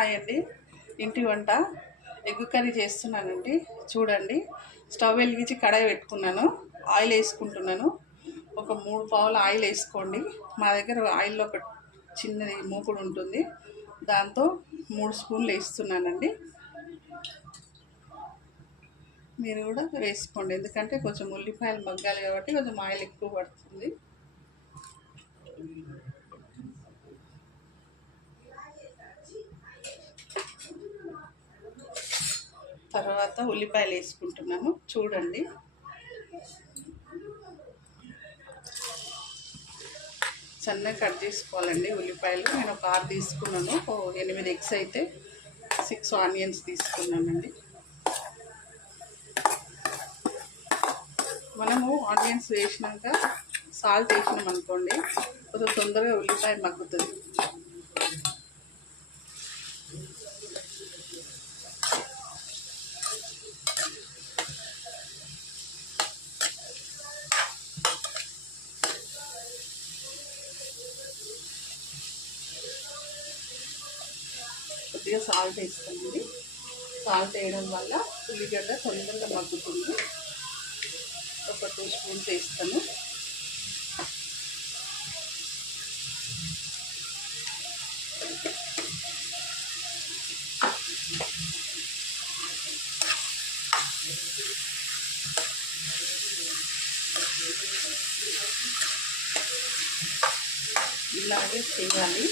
Hi అండి. ఇంటి వంట ఎగ్ కర్రీ చేస్తున్నానండి. చూడండి, స్టవ్ వెలిగించి కడాయి పెట్టుకున్నాను. ఆయిల్ వేసుకుంటున్నాను. ఒక 3 పావుల ఆయిల్ వేసుకోండి. మా దగ్గర ఆయిల్లో ఒక చిన్నది మూకుడు ఉంటుంది, దాంతో 3 స్పూన్లు వేస్తున్నానండి. మీరు కూడా వేసుకోండి, ఎందుకంటే కొంచెం ఉల్లిపాయలు మగ్గాలి కాబట్టి కొంచెం ఆయిల్ ఎక్కువ పడుతుంది. తర్వాత ఉల్లిపాయలు వేసుకుంటున్నాను. చూడండి, సన్నగా కట్ చేసుకోవాలండి ఉల్లిపాయలు. నేను ఒక 6 తీసుకున్నాను. 8 ఎగ్స్ అయితే 6 ఆనియన్స్ తీసుకున్నానండి. మనము ఆనియన్స్ వేసినాక సాల్ట్ వేసినాం అనుకోండి, కొంచెం తొందరగా ఉల్లిపాయ మగ్గుతుంది. కొద్దిగా సాల్ట్ వేస్తానండి. సాల్ట్ వేయడం వల్ల ఉల్లిగడ్డ తొందరగా మగ్గుతుంది. ఒక 2 స్పూన్స్ వేస్తాను. ఇలాగే చేయాలి.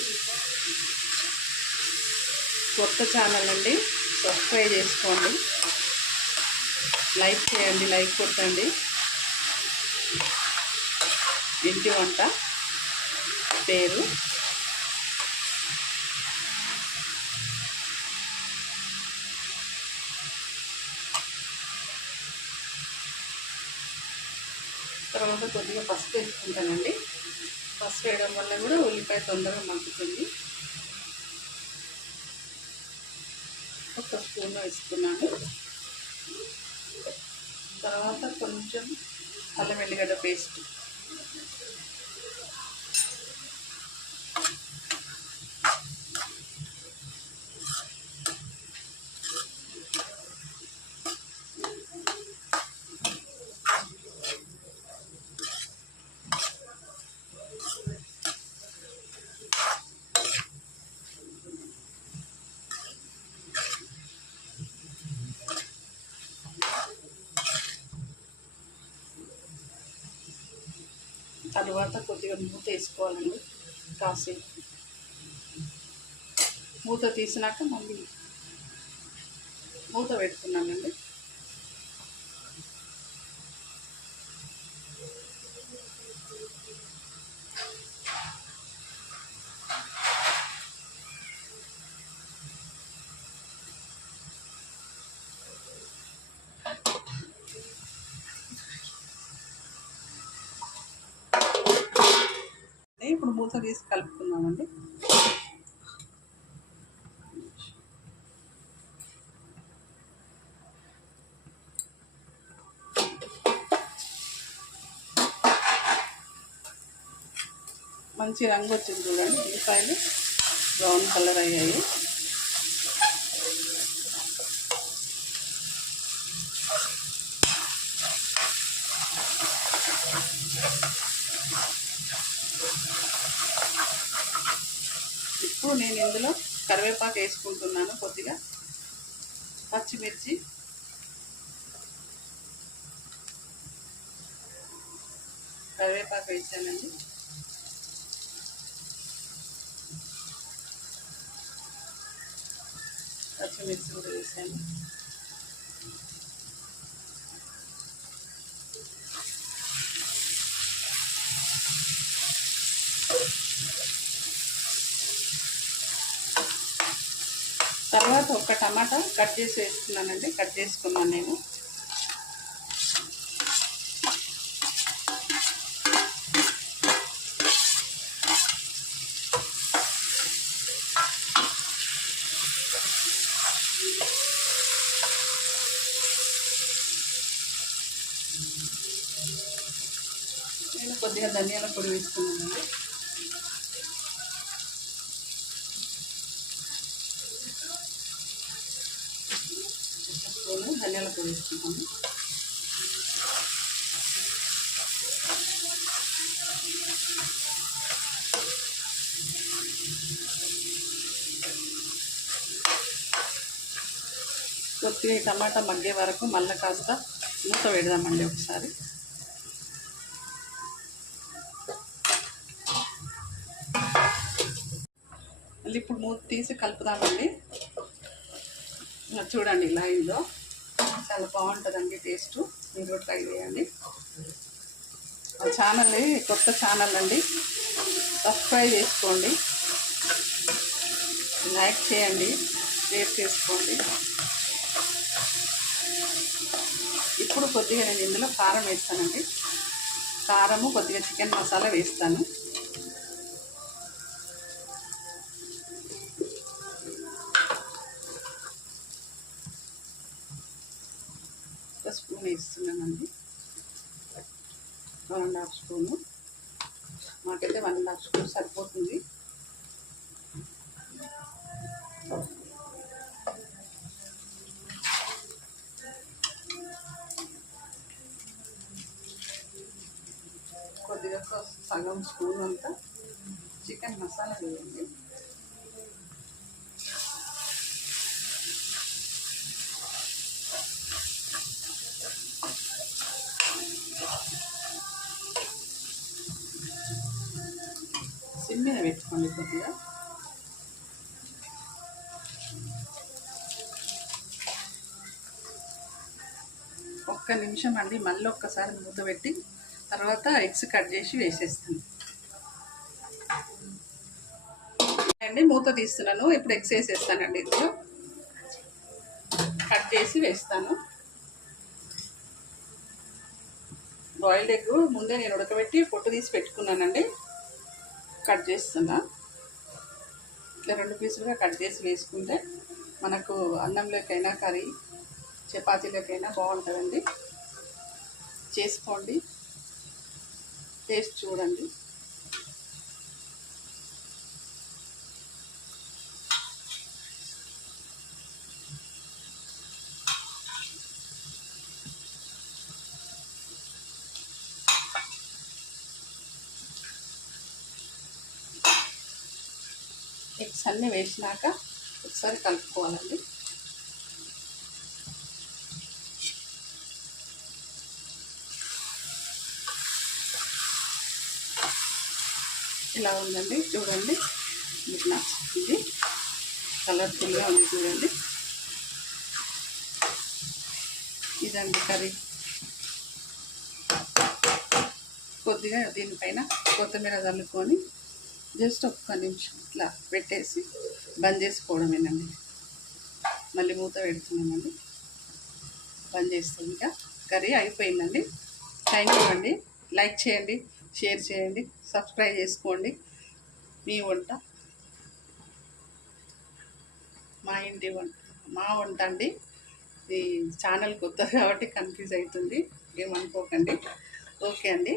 కొత్త ఛానల్ అండి, సబ్స్క్రైబ్ చేసుకోండి, లైక్ చేయండి, లైక్ కొట్టండి. ఇంటి వంట పేరు. తర్వాత కొద్దిగా పసుపు వేసుకుంటానండి. పసుపు వేయడం వల్ల కూడా ఉల్లిపాయ తొందరగా మగ్గుతుంది. ఒక స్పూన్ వేసుకున్నాను. తర్వాత కొంచెం అల్లం వెల్లిగడ్డ పేస్ట్, తర్వాత కొద్దిగా మూత వేసుకోవాలండి. కాసేపు మూత తీసినాక మళ్ళీ మూత పెట్టుకున్నానండి. ఇప్పుడు మూత తీసి కలుపుకుందామండి. మంచి రంగు వచ్చింది చూడండి, ఉల్లిపాయలు బ్రౌన్ కలర్ అయ్యాయి. ఇప్పుడు నేను ఇందులో కరివేపాకు వేసుకుంటున్నాను. కొద్దిగా పచ్చిమిర్చి, కరివేపాకు వేసానండి. పచ్చిమిర్చి కూడా వేసాను. తర్వాత ఒక టమాటా కట్ చేసి వేసుకున్నానండి. కట్ చేసుకున్నాను నేను. కొద్దిగా ధనియాల పొడి వేసుకున్నానండి. స్పూను ధనియాల పొడి వేసుకుంటాము. కొత్తిమీర టమాటా మగ్గే వరకు మళ్ళీ కాస్త మూత పెడదామండి ఒకసారి. మళ్ళీ ఇప్పుడు మూత తీసి కలుపుదామండి. చూడండి ఇలా అయిందో, చాలా బాగుంటుందండి టేస్ట్. మీరు ట్రై చేయండి. మా ఛానల్ కొత్త ఛానల్ అండి, సబ్స్క్రైబ్ చేసుకోండి, లైక్ చేయండి, షేర్ చేసుకోండి. ఇప్పుడు కొద్దిగా నేను ఇందులో కారం వేస్తానండి. కారము కొద్దిగా చికెన్ మసాలా వేస్తాను. ఒక స్పూన్ వేస్తున్నానండి, 1.5 స్పూను. మాకైతే 1.5 స్పూన్ సరిపోతుంది. కొద్దిగా సగం స్పూన్ అంతా చికెన్ మసాలా వేయండి. సిమ్ మీద పెట్టుకోండి కొద్దిగా. ఒక్క నిమిషం అండి, మళ్ళీ ఒక్కసారి మూత పెట్టి తర్వాత ఎగ్స్ కట్ చేసి వేసేస్తాను అండి. మూత తీస్తున్నాను. ఇప్పుడు ఎగ్స్ వేసేస్తానండి. ఇందులో కట్ చేసి వేస్తాను. బాయిల్డ్ ఎగ్ ముందే నేను ఉడకబెట్టి పొట్టు తీసి పెట్టుకున్నానండి. కట్ చేస్తున్నా. ఇట్లా 2 పీసులుగా కట్ చేసి వేసుకుంటే మనకు అన్నంలోకైనా కర్రీ చపాతీలకైనా బాగుంటుందండి. చేసుకోండి, టేస్ట్ చూడండి. ఎగ్స్ అన్నీ వేసినాక ఒకసారి కలుపుకోవాలండి. ఇలా ఉందండి, చూడండి. మీకు నచ్చుతుంది, కలర్ఫుల్గా ఉంది చూడండి. ఇదండి కర్రీ. కొద్దిగా దీనిపైన కొత్తిమీర చల్లుకొని జస్ట్ ఒక్క నిమిషం ఇట్లా పెట్టేసి బంద్ చేసుకోవడమేనండి. మళ్ళీ మూత పెడుతున్నామండి, బంద్ చేస్తాం. ఇంకా కర్రీ అయిపోయిందండి. థ్యాంక్ యూ అండి. లైక్ చేయండి, షేర్ చేయండి, సబ్స్క్రైబ్ చేసుకోండి. మీ వంట మా ఇంటి వంట, మా వంట అండి. ఈ ఛానల్ కొత్త కాబట్టి కన్ఫ్యూజ్ అవుతుంది, ఏమనుకోకండి. ఓకే అండి.